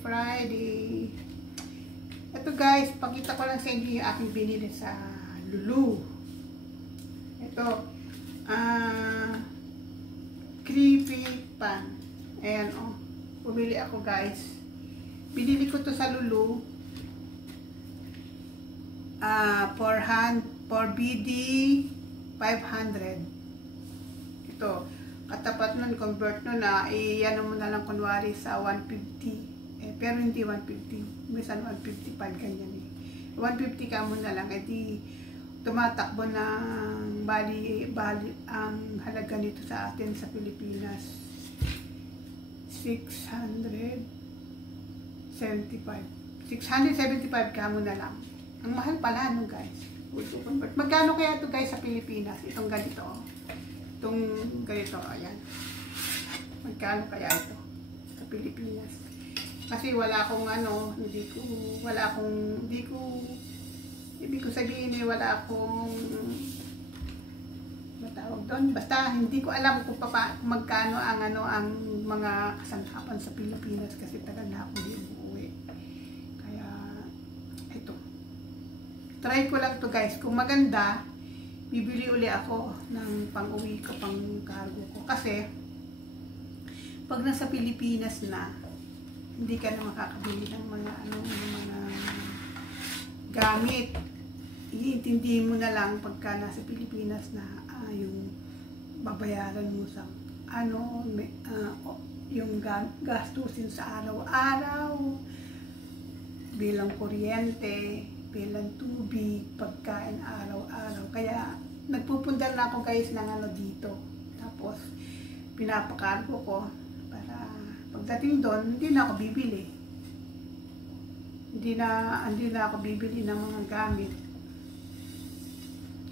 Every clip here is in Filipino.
Friday. Ito guys, pakita ko lang sa inyo yung aking binili sa Lulu. Ito, creepy pan. Ayan oh, bumili ako guys. Binili ko to sa Lulu. For BD 500. Ito, katapat nun, convert nun yan mo na lang kunwari sa 150. Pero hindi 150. Minsan 155 ganyan eh. 150 ka mo na lang. Di tumatakbo ng bali ang halaga nito sa atin sa Pilipinas. 675 ka mo na lang. Ang mahal pala no guys. Magkano kaya ito guys sa Pilipinas? Itong ganito oh. Itong ganito, ayan. Magkano kaya ito sa Pilipinas? Kasi wala akong ibig ko sabihin eh, wala akong matawag doon. Basta hindi ko alam kung magkano ang mga kasantapan sa Pilipinas kasi tagal na akong hindi umuwi. Kaya ito. Try ko lang to guys. Kung maganda, bibili uli ako ng pang-uwi ko, pang-cargo ko. Kasi pag nasa Pilipinas na, hindi ka na makakabili ng mga mga gamit. Iintindihin mo na lang pagka nasa Pilipinas na yung babayaran mo sa yung gastusin sa araw-araw, bilang kuryente, bilang tubig, pagkain araw-araw. Kaya nagpupundar na ako guys ng dito. Tapos pinapakargo ko. Pagdating doon, hindi na ako bibili. Hindi na ako bibili ng mga gamit.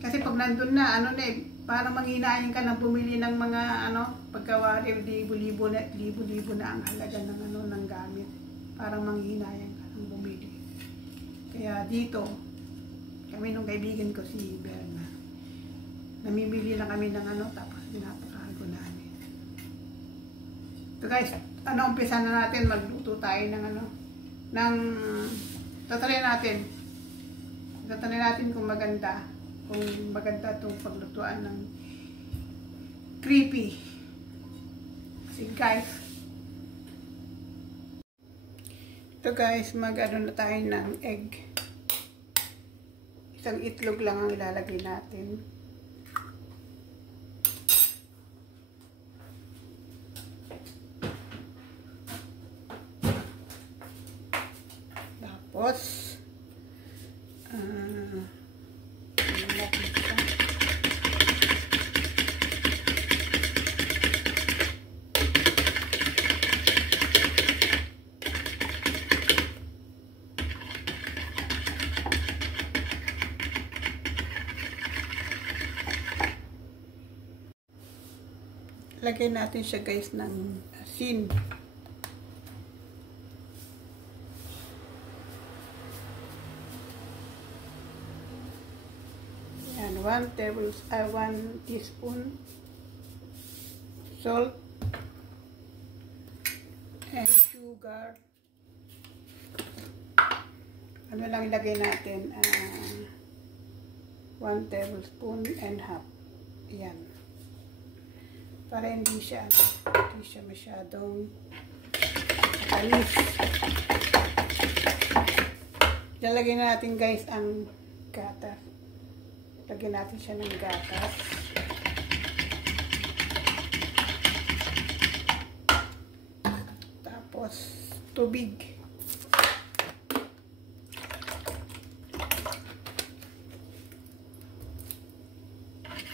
Kasi pag nandun na, parang manghinayin ka na bumili ng mga pagkawari, libo-libo na ang halaga ng ng gamit. Parang manghinayin ka ng bumili. Kaya dito, kami nung kaibigan ko si Berna, namimili lang kami ng tapos pinapakargo namin. So guys, umpisa na natin, magluto tayo ng tatry natin kung maganda itong paglutuan ng creepy. Kasi guys, ito guys, na tayo ng egg. Isang itlog lang ang ilalagay natin. Tapos lagay natin siya guys ng asin. Yan, 1 teaspoon salt and sugar. Lang ilagay natin 1 tablespoon and half. Yan. Para hindi siya masyadong tamis. Lalagyan natin guys ang gatas. Lagyan natin siya ng gatas. Tapos tubig.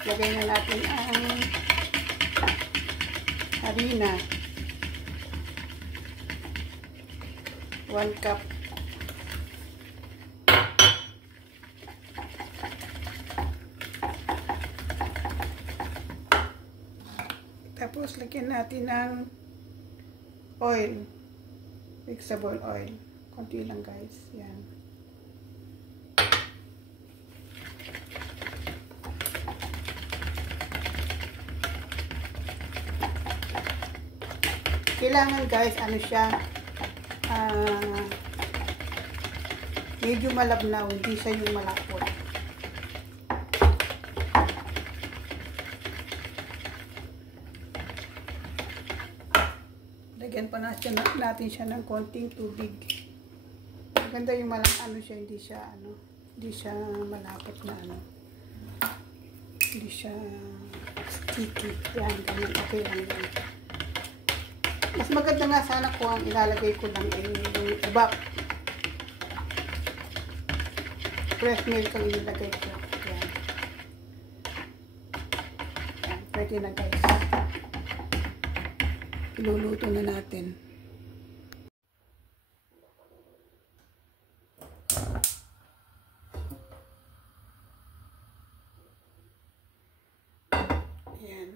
Lagay na natin ang harina. 1 cup. Tapos, lagyan natin ng oil. Mixable oil. Konti lang, guys. Yan. Kailangan, guys, ano siya, medyo malabnaw, hindi siya yung malapot. Lagyan pa natin siya ng konting tubig. Maganda yung ano siya, hindi siya malapot na hindi siya sticky. Yan, ganyan, okay lang yan. Mas maganda nga sana kung ang ilalagay ko lang ay yung ubap. Fresh milk ang ilalagay ko. Yan. Yan, pwede na, guys. Iluluto na natin. Yan.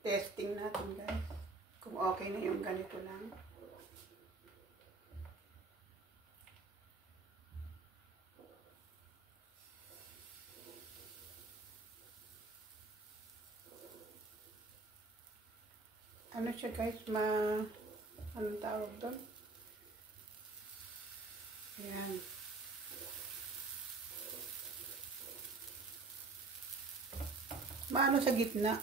Testing natin, guys. Kung okay na yung ganito lang. Ano siya, guys, anong tawag doon? Ayan. Maano sa gitna.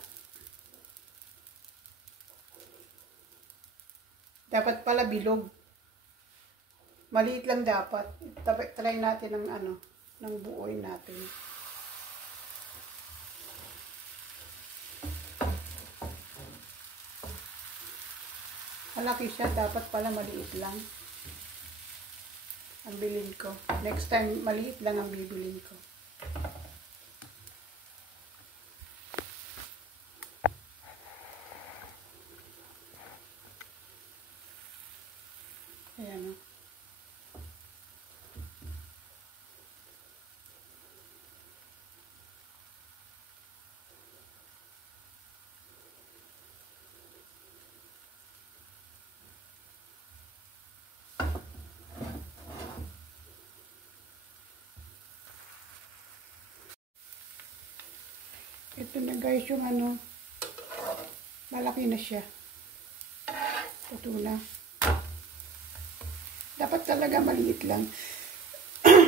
Dapat pala bilog. Maliit lang dapat. Try natin ng buoy natin. Malaki siya, dapat pala maliit lang ang bilhin ko. Next time, maliit lang ang bibilhin ko. Ayan, o. Ito na, guys, yung malaki na siya. Ito na. Dapat talaga maliit lang.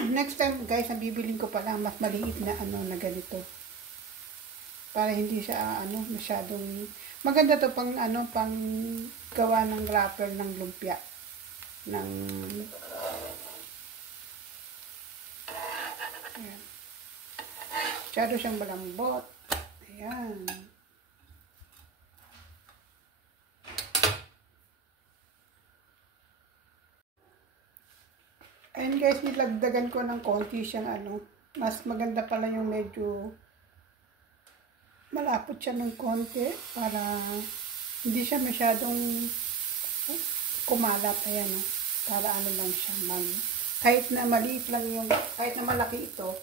Next time, guys, ang bibilin ko pala mas maliit na na ganito. Para hindi siya masyadong maganda to pang pang gawa ng wrapper ng lumpia. Ayan. Masyado siyang malambot. Ayan. Ayan, guys, nilagdagan ko ng konti siyang mas maganda pala yung medyo malapot siya ng konti para hindi siya masyadong kumalat. Ayan, para lang siya kahit na maliit lang kahit na malaki ito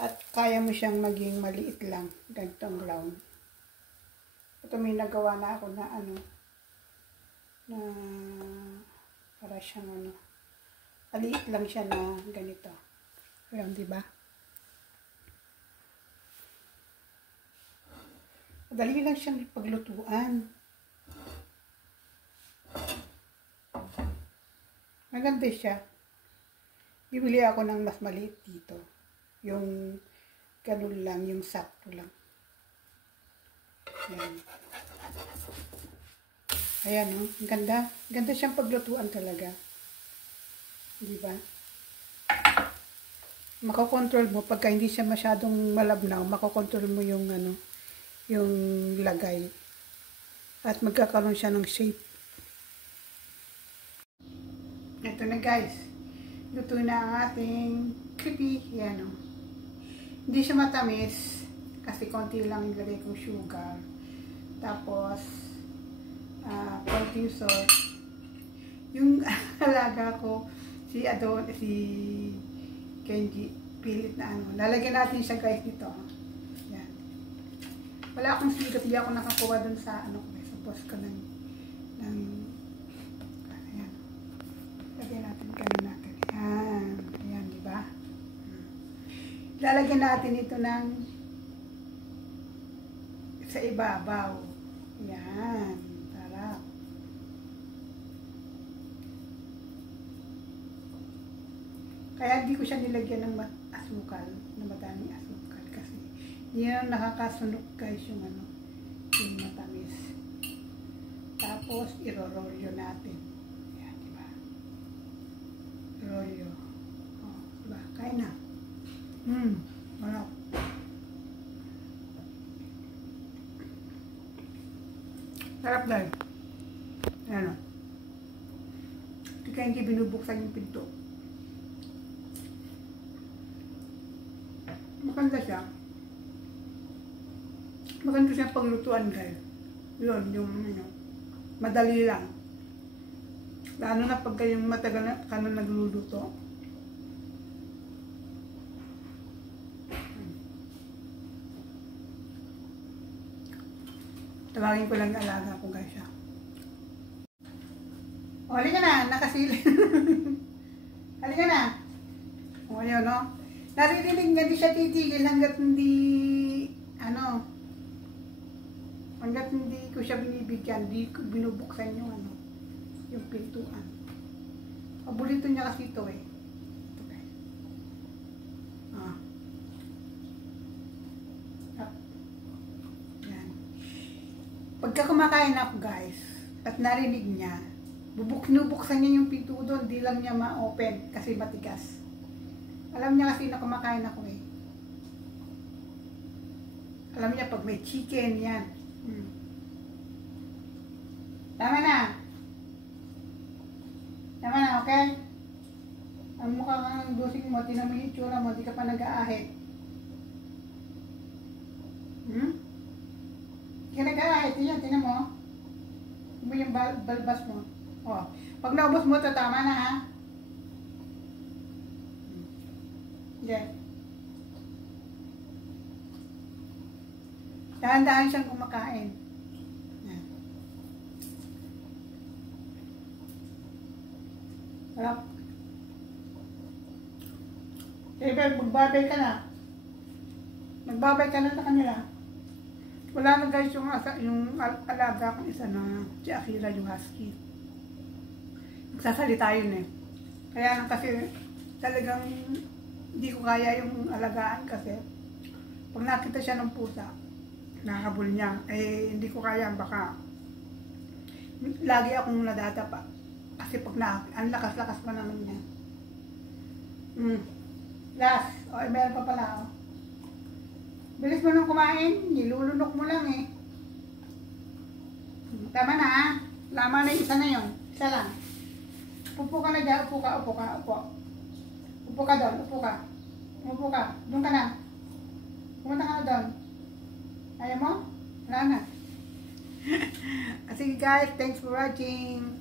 at kaya mo siyang maging maliit lang, ganitong round. Ito may nagawa na ako na na para siyang maliit lang siya na ganito. Ayan, diba? Madali lang siyang paglutuan. Maganda siya. Bibili ako ng mas maliit dito. Yung ganun lang, yung sakto lang. Ayan. Ayan, ang ganda. Ganda siyang paglutuan talaga. Diba? Makokontrol mo pagka hindi siya masyadong malabnaw, makokontrol mo yung yung lagay. At magkakaroon siya ng shape. Ito na, guys. Luto na ang ating creepy. Yan o. Hindi siya matamis kasi konti lang ilagay kong sugar. Tapos, konting salt. Yung alaga ko, si Kenji, pilit na ano. Lalagyan natin siya guys dito. Yan. Wala akong sigat, hindi ako nakakuha dun sa ano ko. Sa post ko ng ayan. Lagyan natin kanin natin. Yan. Ayan, di ba? Lalagyan natin ito ng sa ibabaw. Yan. Sarap. Kaya hindi ko siya nilagyan ng asukal, na madaming asukal kasi yan ang nakakasunog guys yung ano, yung matamis. Tapos irorolyo natin. Yan, di ba? Rolyo. Oh, di ba? Kain na. Wala. Sarap guys. Ayan o. Kaya hindi binubuksan yung pinto. Maganda siya. Maganda siya paglutuan guys. Yun, yung ano, madali lang. Lalo na pag kayong matagal na ka na nagluluto. Tawagin ko lang yung alaga ko guys siya. O, halika na, nakasilin. Halika na. O, yun, no? Naririnig nga di siya titigil hanggat hindi, ano, hanggat hindi ko siya binibigyan, hindi ko binubuksan yung, ano, yung pintuan. Paborito niya kasi ito, eh. Ito, guys. Yan. Pagka kumakain ako, guys, at narinig niya, binubuksan niya yung pinto doon, di lang niya ma-open kasi matigas. Alam niya kasi na kumakain ako eh. Alam niya pag may chicken, yan. Tama na. Tama na, okay? Ang mukha kang dosing mo, tinan mo yung itsura mo, di ka pa nag-aahit. Di ka nag-aahit, yan, tinan mo. Mo yung balbas mo. O, pag naubos mo ito, tama na ha. Yan. Dahan-dahan siyang kumakain. Yan. Sarap. Siyempre, magbabay ka na. Magbabay ka na sa kanila. Wala na guys yung alaga kong isa na si Akira, yung husky. Nagsasalita yun eh. Kaya kasi talagang hindi ko kaya yung alagaan kasi pag nakita siya ng pusa, nakakabul niya, eh hindi ko kaya, baka lagi akong nadadapa kasi pag ang lakas-lakas pa naman niya. Last, meron pa pala oh. Bilis mo nung kumain, nilulunok mo lang eh. Tama na ha, lama na yung isa na yun, isa lang. Upo ka na dyan, upo ka. Upo ka doon, upo ka. Doon ka na. Pumunta ka na doon. Ayaw mo? Wala na. Sige guys, thanks for watching.